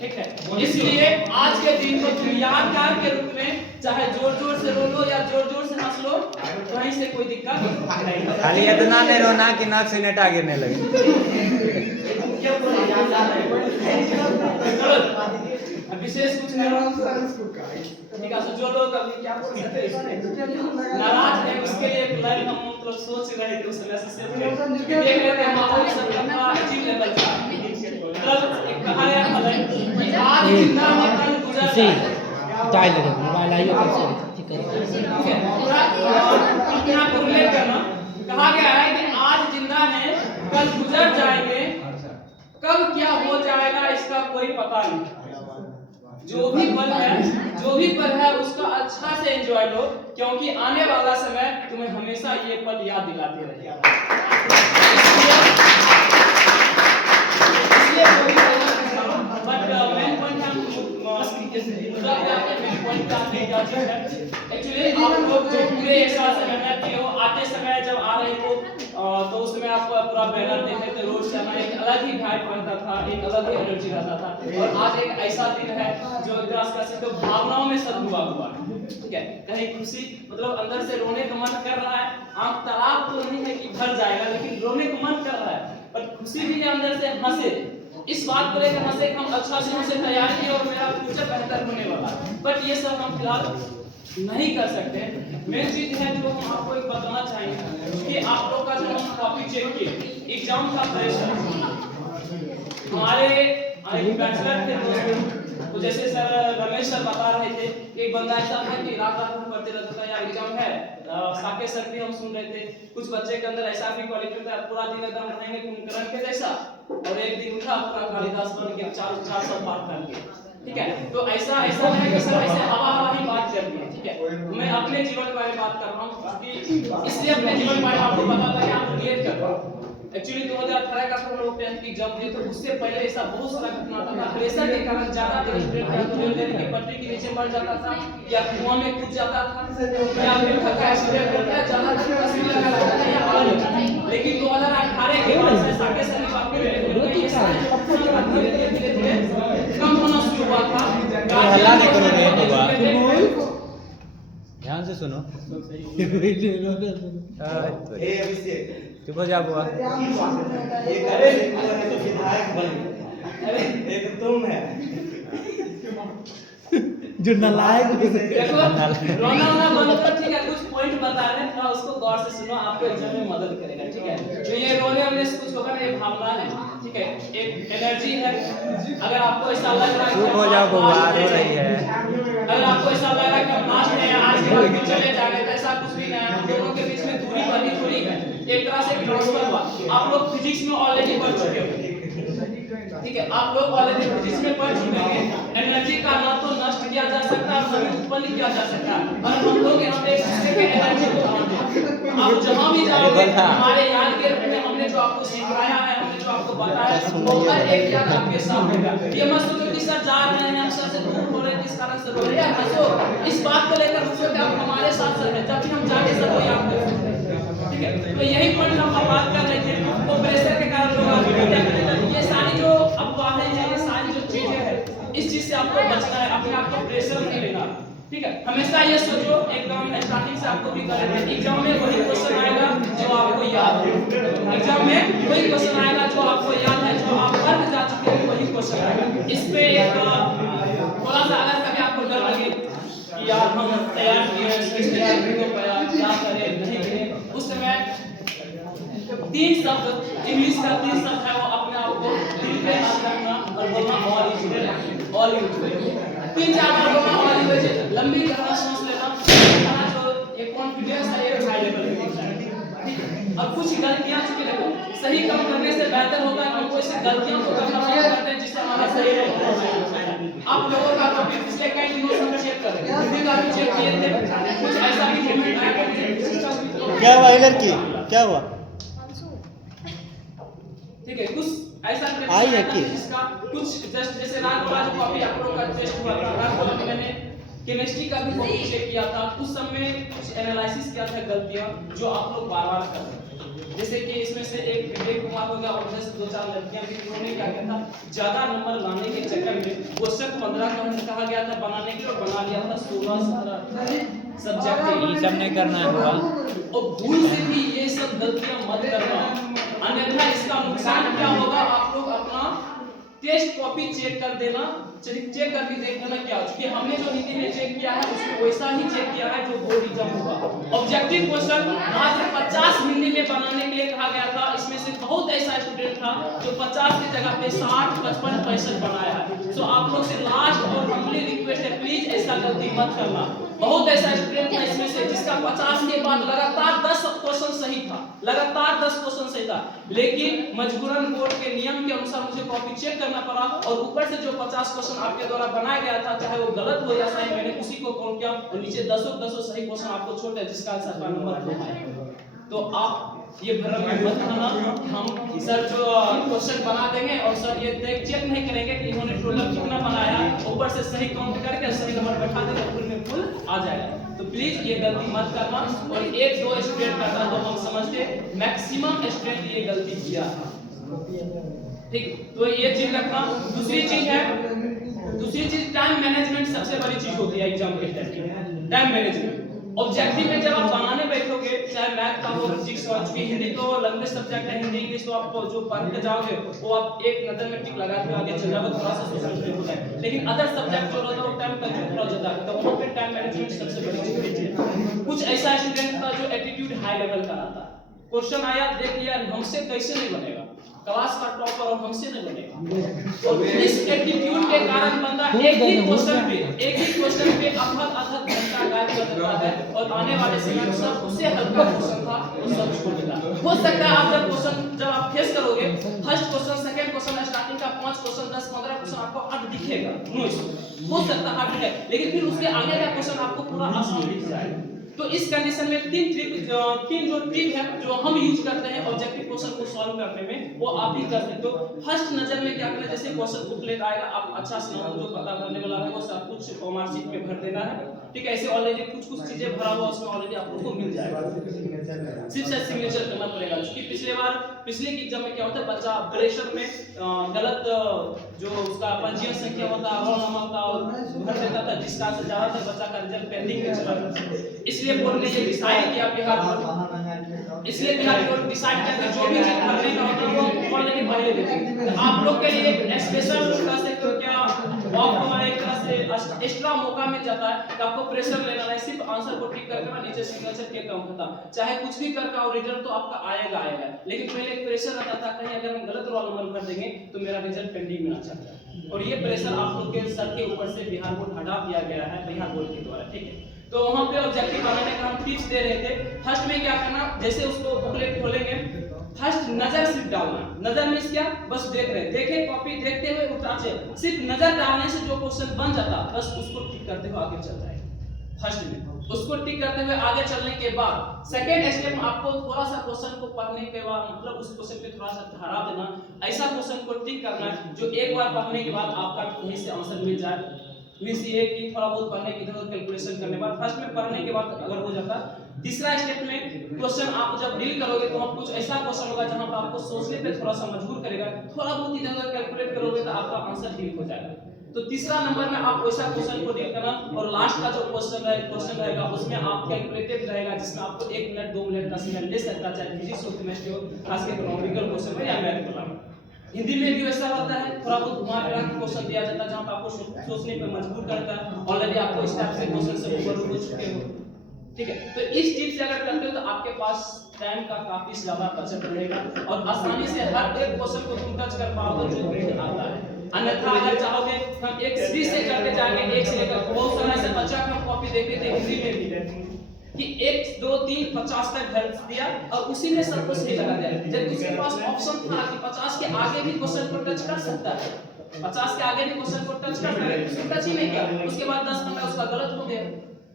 ठीक है, इसलिए आज के दिन को तुम यादगार के रूप में चाहे जोर जोर से रो लो या जोर जोर से हंस लो, कहीं से कोई दिक्कत नहीं। खाली इतना नहीं रोना कि नाक से नेटा गिरने लगे। विशेष कुछ नहीं, ठीक है। जो लोग अभी क्या बोल सकते हैं, नाराज है, उसके लिए एक लाइन हम मतलब सोच रहे थे उस समय से देख रहे थे माहौल सब का अजीब लेवल का, मतलब एक कहा गया था कि आज जिंदा है कल गुजर जाएगा। टाइल लगे मोबाइल आइए कर ठीक है, पूरा अपना को रिलेट करना। कहा गया है कि आज जिंदा है कल गुजर जाएंगे, कब क्या हो जाएगा इसका कोई पता नहीं। जो भी पल है उसका अच्छा से एंजॉय लो, क्योंकि आने वाला समय तुम्हें हमेशा ये पल याद दिलाते रहेगा। इसलिए बट मेन पॉइंट हम एक्चुअली आप लोग जो पूरे एक साल से मेहनत किए हो, आते समय जब आ रहे हो तो उसमें आपको पूरा बैनर देखे थे, रोड शर्मा एक अलग ही वाइब बनता था, एक अलग ही एनर्जी रहता था। और आज एक ऐसा दिन है जो तो भावनाओं में सदुआ हुआ, ठीक है। कहीं खुशी मतलब अंदर से रोने का मन कर रहा है, आंख तालाब तो नहीं है कि भर जाएगा, लेकिन रोने का मन कर रहा है, पर खुशी भी है अंदर से। हंसे इस बात को लेकर हंसे हम अच्छा से हमसे तैयार किए और मेरा फ्यूचर बेहतर होने वाला, बट ये सब हम फिलहाल नहीं कर सकते। मेन चीज है जो हम आपको एक बताना चाहेंगे कि आप लोग का जो हम टॉपिक चेक किए एग्जाम का प्रेशर, हमारे बैचलर थे दोस्त, तो जैसे सर रमेश सर बता रहे थे कि एक बंदा ऐसा है कि रात रात भर पढ़ते रहता था, यार एग्जाम है। साके सर भी हम सुन रहे थे, कुछ बच्चे के अंदर ऐसा भी क्वालिटी था, पूरा दिन एकदम रहेंगे कुंभकर्ण के जैसा, और एक दिन उठा पूरा कालिदास बन के 400 पार कर गया, ठीक है। तो ऐसा है कि सर ऐसे हवा ही बात कर दिया, ठीक है। मैं अपने जीवन के बारे में बात कर रहा हूँ कि इसलिए अपने जीवन के बारे में आपको पता था कि आप रिलेट कर रहे हो। एक्चुअली 2018 का हम लोग 10th की एग्जाम दिए, तो उससे पहले ऐसा बहुत सारा घटना होता था। प्रेशर के कारण ज्यादा स्टूडेंट का तो रेलवे की पटरी के नीचे मर जाता था, या कुआं में कूद जाता था, या फिर धक्का एक्सीडेंट हो गया, ज्यादा तस्वीर लगा रहता था या हाल होता था। लेकिन 2018 के बाद से साके सर की बात करें, ये सारा धीरे-धीरे कम होना शुरू हुआ था। हल्ला नहीं करोगे बाबा, ध्यान से सुनो। चुप हो जा बुआ। एक तुम है जो नालायक देखो रोना बंद कर, ठीक है। कुछ पॉइंट बता रहे हैं, थोड़ा उसको गौर से सुनो, आपको एग्जाम में मदद करेगा, ठीक है। जो ये रोने से कुछ होगा ना, ये भावना है, ठीक है, एक एनर्जी है। अगर आपको ऐसा लग रहा है चुप हो जाओ बुआ, रो रही है। अगर आपको ऐसा लग रहा है कि हम लास्ट में आज के बाद चले जाएंगे, तो ऐसा कुछ भी नहीं है। हम दोनों के बीच में दूरी बनी हुई है, एक तरह से ट्रांसफर हुआ। आप लोग फिजिक्स में ऑलरेडी पढ़ चुके हो, ठीक है। आप लोग ऑलरेडी फिजिक्स में पढ़ चुके हैं। एनर्जी का ना तो नष्ट किया जा सकता है, ना उत्पन्न किया जा सकता है, और हम लोग यहाँ पे एनर्जी को आप जहाँ भी जाओगे हमारे याद के रूप में हमने जो आपको सिखाया है, हमने जो आपको बताया है, वो हर एक याद आपके सामने है। ये मत सोचो कि सर जा रहे हैं, हम सर से दूर हो रहे हैं, किस कारण से रो रहे हैं। हंसो, इस बात को लेकर हंसो कि आप हमारे साथ हैं, जब भी हम जाके सब को याद करें, ठीक है। तो यही पॉइंट हम बात कर रहे थे, वो प्रेशर के कारण लोग ये सारी जो अफवाहें हैं, ये सारी जो चीजें हैं, इस चीज से आपको बचना है, अपने आप को प्रेशर नहीं लेना, ठीक है। हमेशा ये सोचो, एकदम स्टार्टिंग से आपको भी कर रहे थे, एग्जाम में वही क्वेश्चन आएगा जो आपको याद है, एग्जाम में वही क्वेश्चन आएगा जो आपको याद है, जो आप पढ़ जा चुके हैं वही क्वेश्चन आएगा। इस पे थोड़ा सा अगर कभी आपको डर लगे कि यार हम तैयार किए हैं, क्या करें नहीं करें, उस समय 3 शब्द इंग्लिश का 3 शब्द है, वो अपने आप को दिल पे याद रखना और बोलना all is well, all is well. 3-4 बार बोलना ऑल इज वेल, लंबी तरह सांस लेना, जो एक कॉन्फिडेंस है, एक हाई लेवल पे होता है, ठीक है। और कुछ गलतियां चुके देखो, सही काम करने से बेहतर होता है हम कोई से गलतियों को करना शुरू करते हैं जिससे हमारा सही होता है। आप लोगों का टॉपिक पिछले कई दिनों से हम चेक कर रहे हैं, हिंदी का भी चेक किए थे, कुछ ऐसा भी कमेंट आया। क्या हुआ इधर की, क्या हुआ? ठीक है, कुछ ऐसा आई है कि इसका कुछ जस्ट जैसे रात वाला जो कॉपी आप लोगों का टेस्ट हुआ था, रात वाला में मैंने केमिस्ट्री का भी कॉपी चेक किया था, उस समय कुछ एनालिसिस किया था गलतियां जो आप लोग बार-बार कर रहे हैं। जैसे कि इसमें से एक विवेक कुमार हो गया और उधर से 2-4 लड़कियां भी, उन्होंने क्या किया था, ज्यादा नंबर लाने के चक्कर में क्वेश्चन 15 का कहा गया था बनाने के लिए और बना लिया था 16-17 सब्जेक्ट। ये सब नहीं करना है बुआ। और भूल से भी ये सब गलतियां मत करना, अन्यथा इसका नुकसान क्या होगा, आप लोग अपना टेस्ट कॉपी चेक कर देना, चेक करके देख लेना क्या, क्योंकि हमने जो हिंदी में चेक किया है उसको वैसा ही चेक किया है जो बोर्ड एग्जाम होगा। ऑब्जेक्टिव क्वेश्चन मात्र 50 हिंदी में बनाने के लिए कहा गया था, इसमें से बहुत ऐसा स्टूडेंट था जो 50 की जगह पे 60, 55, 65 बनाया है। सो आप लोग से लास्ट और हम्बली रिक्वेस्ट है, प्लीज ऐसा गलती मत करना। बहुत ऐसा स्टूडेंट था इसमें से जिसका 50 के बाद लगातार 10 क्वेश्चन सही था, लगातार 10 क्वेश्चन सही था, लेकिन मजबूरन बोर्ड के नियम के अनुसार मुझे कॉपी चेक करना पड़ा और ऊपर से जो 50 क्वेश्चन आपके द्वारा बनाया गया था, चाहे वो गलत हो या सही, मैंने उसी को काउंट किया और नीचे 10 सही क्वेश्चन आपको छोटे जिसका आंसर का नंबर 2 आया। तो आप ये भ्रम में मत खाना, हम सर जो क्वेश्चन बना देंगे और सर ये चेक नहीं करेंगे कि इन्होंने टोटल कितना बनाया, ऊपर से सही काउंट करके सही नंबर बैठा देंगे, फुल में फुल आ जाएगा। तो प्लीज ये गलती मत करना। और 1-2 स्टूडेंट करता तो हम समझते, मैक्सिमम स्टूडेंट ये गलती किया था, ठीक। तो ये चीज रखना। दूसरी चीज टाइम मैनेजमेंट सबसे बड़ी चीज होती है एग्जाम के टाइम मैनेजमेंट। ऑब्जेक्टिव में जब आप बनाने बैठोगे, चाहे मैथ का हो, फिजिक्स हो, चूंकि हिंदी तो लैंग्वेज सब्जेक्ट है, हिंदी इंग्लिश तो आप जो पढ़ के जाओगे वो आप एक नजर में टिक लगा के आगे चल जाओगे, थोड़ा सा सोशल ट्रेक होता है। लेकिन अदर सब्जेक्ट जो होता है वो टाइम कंज्यूम थोड़ा ज्यादा है, तो वहां पे टाइम मैनेजमेंट सबसे बड़ी चीज है। कुछ ऐसा स्टूडेंट था जो एटीट्यूड हाई लेवल का रहा था, क्वेश्चन आया देख लिया, हमसे कैसे नहीं बनेगा, क्लास का टॉपर और हमसे नहीं बनेगा। और इस एटीट्यूड के कारण बंदा एक ही क्वेश्चन पे अथक घंटा गायब कर देता है और आने वाले समय में सब उससे हल्का क्वेश्चन था वो सब छोड़ देता है। हो सकता है आप जब आप फेस करोगे first question, second question, starting का 5 क्वेश्चन, 10, 15 क्वेश्चन आपको हार्ड दिखेगा, नो इशू, हो सकता है हार्ड दिखे, लेकिन फिर उसके आगे का क्वेश्चन आपको पूरा आसान दिख जाएगा। तो इस कंडीशन में तीन जो ट्रिक है जो हम यूज करते हैं ऑब्जेक्टिव क्वेश्चन को सॉल्व करने में, वो आप ही करते हैं। तो फर्स्ट नजर में क्या करना, जैसे क्वेश्चन बुकलेट आएगा, आप अच्छा से जो पता करने वाला है वो सब कुछ मार्कशीट पे भर देना है, ठीक है। ऐसे ऑलरेडी कुछ चीजें भरा हुआ उसमें ऑलरेडी आप लोगों को मिल जाएगा, सिर्फ से सिग्नेचर करना पड़ेगा। क्योंकि पिछले की एग्जाम में क्या होता है, बच्चा प्रेशर में गलत जो उसका पंजीयन संख्या होता है, रोल नंबर का भर देता था, जिसका से ज्यादातर बच्चा का रिजल्ट पेंडिंग में चला जाता है। इसलिए बोर्ड ने ये डिसाइड किया, बिहार बोर्ड डिसाइड किया कि जो भी चीज भरने का होता है वो ऑलरेडी पहले देते हैं। आप लोग के लिए स्पेशल तरह से क्या आपको एक तरह से एक्स्ट्रा मौका मिल जाता है कि आपको प्रेशर लेना नहीं, सिर्फ आंसर को टिक करके नीचे सिग्नेचर के काम होता, चाहे कुछ भी करके और रिजल्ट तो आपका आएगा। लेकिन पहले एक प्रेशर रहता था, कहीं अगर हम गलत रोल नंबर भर देंगे तो मेरा रिजल्ट पेंडिंग में ना चल जाए, और ये प्रेशर आप लोग के सर के ऊपर से बिहार बोर्ड हटा दिया गया है, बिहार बोर्ड के द्वारा, ठीक है। तो वहां पे ऑब्जेक्टिव बनाने का हम टिप्स दे रहे थे। फर्स्ट में क्या करना, जैसे उसको बुकलेट खोलेंगे, फर्स्ट नजर सिर्फ डालना, नजर में क्या बस देखे कॉपी देखते हुए उठाचे, सिर्फ नजर डालने से जो क्वेश्चन बन जाता बस उसको टिक करते हुए आगे चल जाए। फर्स्ट में उसको टिक करते हुए आगे चलने के बाद सेकंड स्टेप आपको थोड़ा सा क्वेश्चन को पढ़ने के बाद मतलब उस क्वेश्चन पे थोड़ा सा ठहरा देना, ऐसा क्वेश्चन को टिक करना जो एक बार पढ़ने के बाद आपका कहीं से आंसर मिल जाए। मींस ये कि थोड़ा बहुत पढ़ने की इधर कैलकुलेशन करने के बाद फर्स्ट में पढ़ने के बाद अगर हो जाता, तीसरा स्टेप में क्वेश्चन आप जब डील करोगे तो कुछ ऐसा क्वेश्चन होगा जहां पर आपको सोचने पे थोड़ा सा मजबूर करेगा, थोड़ा बहुत इधर कैलकुलेट करोगे तो आपका आंसर डील हो जाएगा। तो तीसरा नंबर में आप वैसा क्वेश्चन को डील करना, और लास्ट का जो क्वेश्चन रहेगा उसमें आप कैलकुलेटेड रहेगा, जिसमें आपको 1 मिनट 2 मिनट का समय ले सकता है, चाहे फिजिक्स हो, केमिस्ट्री हो, खास कर इकोनॉमिकल क्वेश्चन हो या मैथ हो। हिंदी में भी वैसा होता है, थोड़ा बहुत घुमा फिरा के क्वेश्चन दिया जाता है जहां पे आपको सोचने पे मजबूर करता है, ऑलरेडी आपको इस टाइप से क्वेश्चन से ऊपर हो चुके हो, ठीक है। तो इस टिप से अगर करते हो तो आपके पास टाइम का काफी ज्यादा बचत रहेगा और आसानी से हर एक क्वेश्चन को तुम टच कर पाओगे जो ग्रेड आता है। अन्यथा अगर चाहोगे हम एक सीरीज से करके जाएंगे, एक से लेकर बहुत सारा ऐसे बच्चा हम कॉपी देखते थे हिंदी में भी कि 1 2 3 50 तक भर दिया और उसी में सब कुछ सही लगा दिया, जब उसके पास ऑप्शन था कि 50 के आगे भी क्वेश्चन को टच कर सकता है, 50 के आगे भी क्वेश्चन को टच कर सकता है, उसको टच ही नहीं किया, उसके बाद 10 15 उसका गलत हो गया।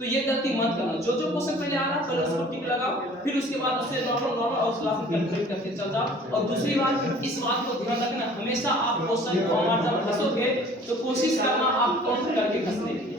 तो ये गलती मत करना, जो क्वेश्चन पहले आ रहा है पहले उसको टिक लगाओ, फिर उसके बाद उससे नॉर्मल और क्लास में कैलकुलेट करके चल जाओ। और दूसरी बात, इस बात को ध्यान रखना, हमेशा आप क्वेश्चन को जब फंसोगे तो कोशिश करना आप काउंट करके फंसने की,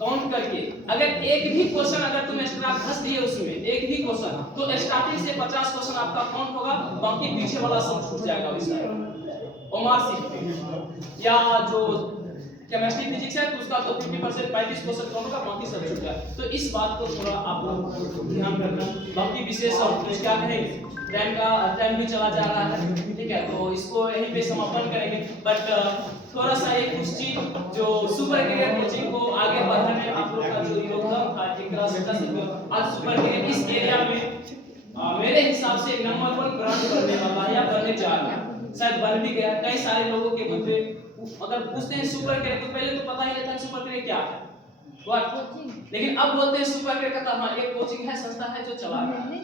काउंट करके अगर एक भी क्वेश्चन अगर तुम एक्स्ट्रा घस दिए उसमें एक भी क्वेश्चन तो स्टार्टिंग से 50 क्वेश्चन आपका काउंट होगा, बाकी पीछे वाला सब छूट जाएगा वैसा। और मार्क्स सीखते या जो केमिस्ट्री फिजिक्स है तो उसका तो 50% 35 क्वेश्चन काउंट होगा, बाकी सब छूट जाएगा। तो इस बात को थोड़ा आप लोग ध्यान रखना। बाकी विशेष और क्या कहें, टाइम भी चला जा रहा है, ठीक है, तो इसको यहीं पे समापन करेंगे। बट थोड़ा सा एक कुछ चीज जो सुपर क्रिकेट कोचिंग को आगे बढ़ाने में आप लोग का जो योगदान था एक तरह से कह सकते हो। आज सुपर क्रिकेट इस एरिया में मेरे हिसाब से नंबर 1 ब्रांड बनने वाला है या बनने जा रहा है, शायद बन भी गया। कई सारे लोगों के मुंह पे अगर पूछते हैं सुपर क्रिकेट तो पहले तो पता ही नहीं था सुपर क्रिकेट क्या है, लेकिन अब बोलते हैं सुपर क्रिकेट का हाँ एक कोचिंग है, संस्था है जो चला रहा है।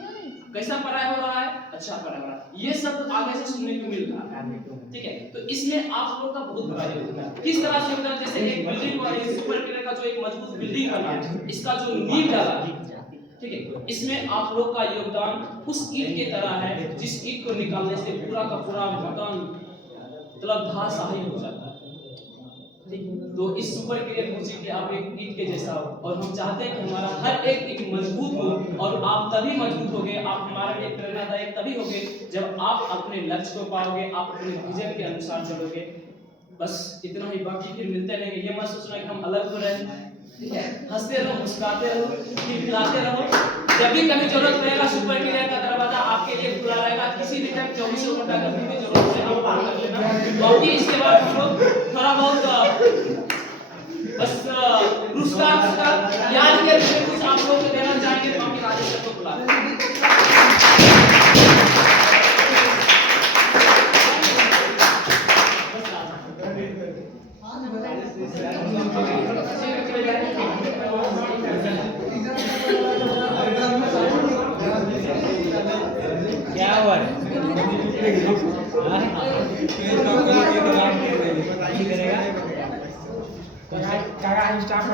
कैसा पढ़ाई हो रहा है, अच्छा पढ़ाई हो रहा है, ये सब आगे से सुनने को मिल रहा है, ठीक है। तो इसमें आप लोग का बहुत बड़ा योगदान है। किस तरह से योगदान, जैसे एक बिल्डिंग बना, सुपर क्रिकेट का जो एक मजबूत बिल्डिंग बना, इसका जो नींव डाला, ठीक है, इसमें आप लोग का योगदान उस ईंट की तरह है जिस ईंट को निकालने से पूरा का पूरा मकान मतलब धांसही हो जाता है। तो इस सुपर क्रिकेट कोचिंग के आप एक ईंट के जैसा हो, और हम चाहते हैं कि हमारा हर एक मजबूत हो, और आप तभी मजबूत होगे, आप हमारे लिए प्रेरणादायक तभी होगे जब आप अपने लक्ष्य को पाओगे, आप अपने विजन के अनुसार चलोगे। बस इतना ही, बाकी फिर मिलते रहेंगे। ये मत सोचना कि हम अलग हो रहे हैं, ठीक है, हंसते रहो, मुस्कुराते रहो, खिलाते रहो। जब भी कभी जरूरत पड़ेगा सुपर क्रिकेट का दरवाजा आपके लिए खुला रहेगा, किसी भी टाइम 24 घंटा कभी भी जरूरत से आप बात कर लेना। बाकी इसके बाद हम लोग थोड़ा बहुत बस पुरस्कार याद करके कुछ आप लोगों को देना चाहेंगे, बाकी राजेश सर को बुला क्या हुआ है? स्टाफ